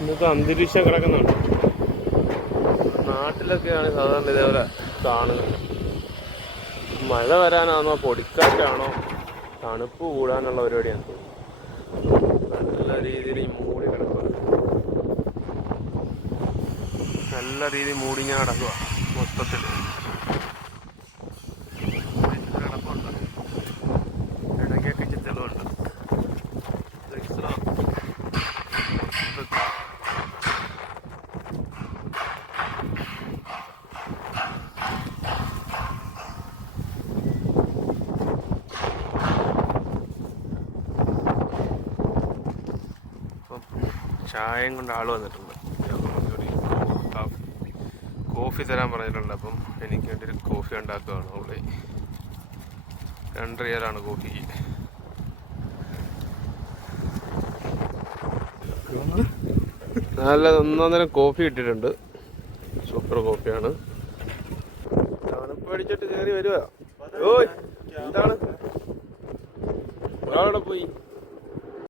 നമുക്ക് അന്തരീക്ഷം കിടക്കുന്നുണ്ട്. നാട്ടിലൊക്കെയാണ് സാധാരണ ഇതേപോലെ കാണുന്നത്. മഴ വരാനാണോ പൊടിക്കാറ്റാണോ തണുപ്പ് കൂടാനുള്ള പരിപാടിയാണ്. നല്ല രീതിയിൽ മൂടി കിടക്കുക, നല്ല രീതിയിൽ മൂടിങ്ങനെ കിടക്കുക മൊത്തത്തിൽ. കിടപ്പുണ്ട്, ഇടയ്ക്കൊക്കെ ചിത്തലുണ്ട്. ചായയും കൊണ്ട് ആൾ വന്നിട്ടുണ്ട്. കോഫി തരാൻ പറഞ്ഞിട്ടുണ്ട്. അപ്പം എനിക്ക് വേണ്ടി ഒരു കോഫി ഉണ്ടാക്കുകയാണ്. അവിടെ 2 റിയാലാണ് കോഫിക്ക്. നല്ല ഒന്നൊന്നരം കോഫി ഇട്ടിട്ടുണ്ട്. സൂപ്പർ കോഫിയാണ്. തണുപ്പ് അടിച്ചിട്ട് കയറി വരുക. ഓയ്, എന്താണ് ഒരാളവിടെ പോയി?